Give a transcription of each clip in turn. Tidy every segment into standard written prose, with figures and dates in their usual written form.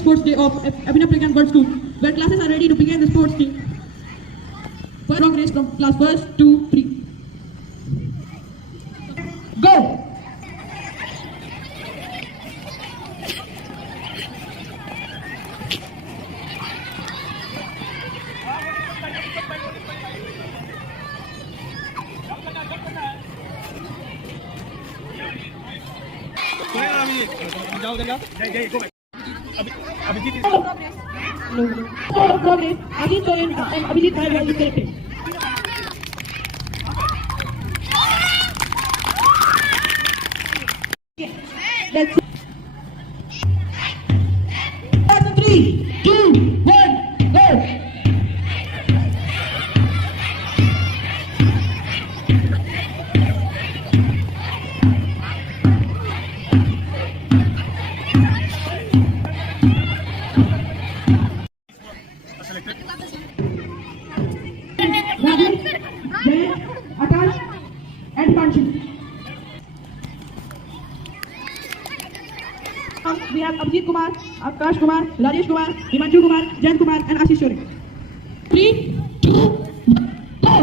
sports day of APWS Girls School, where classes are ready to begin the sports team. First long race from class 1st to 3. Go! Progress. Ajit Soren and Abhijit Bhai were selected. That's it. 3, 2, 1, go! We have Abhijit Kumar, Akash Kumar, Rajesh Kumar, Himanshu Kumar, Jayant Kumar and Ashish Shore. 3, 2, 1, go!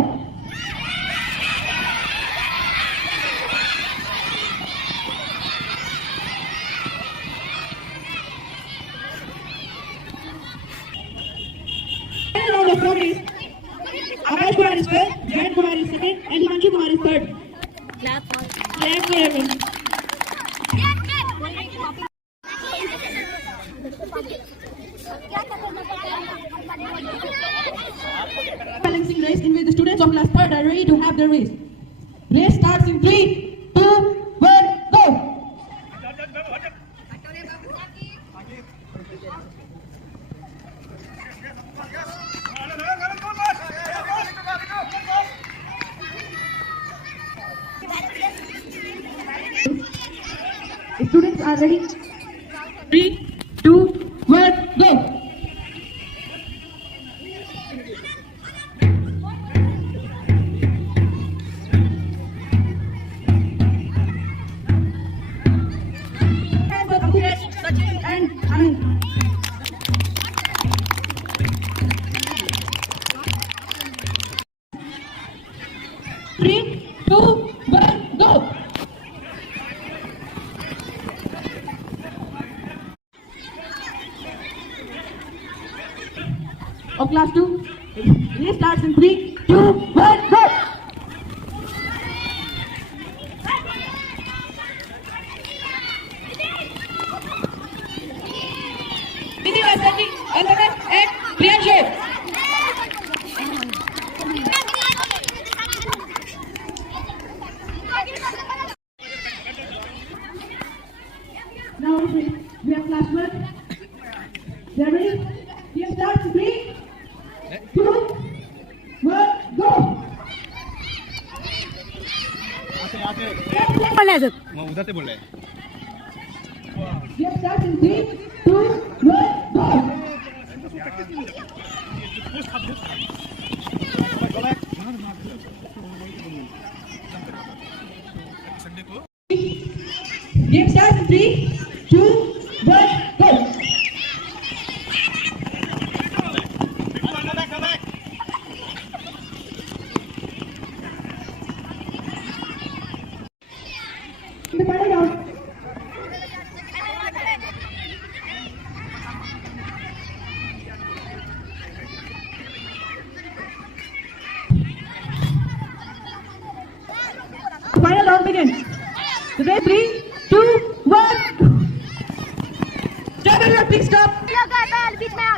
Second round of progress. Akash Kumar is first, Jayant Kumar is second and Himanshu Kumar is third. Clap for everyone. Balancing race in which the students of class 3rd are ready to have their race. Race starts in 3, 2, 1, go! The students are ready. 3, 2, 1, go! And Anand. 3, 2, 1, go! Of class 2, race starts in 3, 2, 1, go! Now we have class 1. They are ready? Here starts 3, 2, 1, go! उधर से बोल रहे हैं Here starts in 3, 2, 1, go! Game starts in 3, 2, 1, go! In the final round. The final round begins. Today 3, 2, 1. Driver, please stop.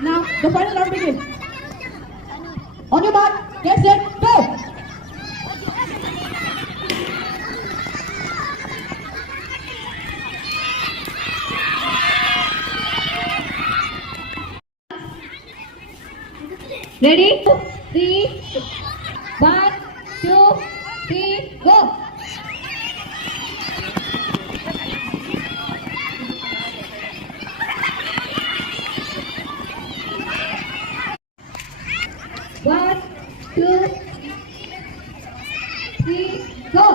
Now the final round begins. On your mark, get set, go. Ready? 3, 1, 2, 3, go! One, 2, 3, go!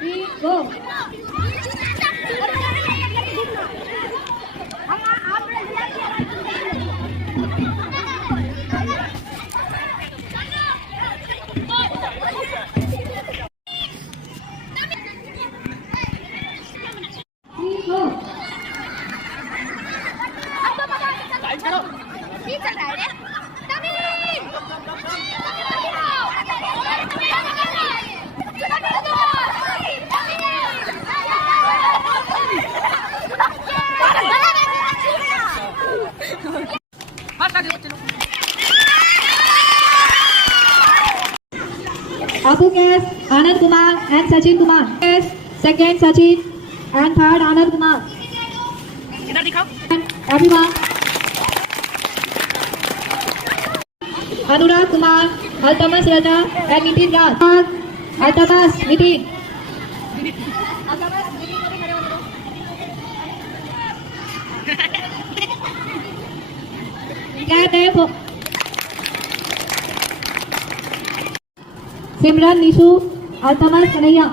3, go. APWS, Anand Kumar and Sachin Kumar. Yes, second Sachin and third Anand Kumar. इधर दिखाओ. And everyone. Anurag Kumar, Altamas Raja and Nitin Raj. Altamas, Nitin. Clap them for Simran, Nishu, Altamas, Kanaya.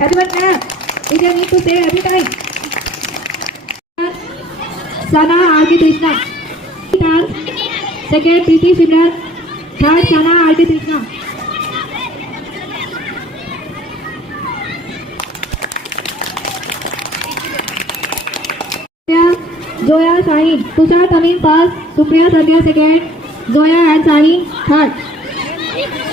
Everyone clap. We can need to say every time. Sana, R.K. Krishna. Second, Preeti Simran. Third, Sana, R.K. Krishna. Zoya, Sahin. Tushar, Tamim, first. Supriya, Sandhya, second. Zoya and Sahin, third.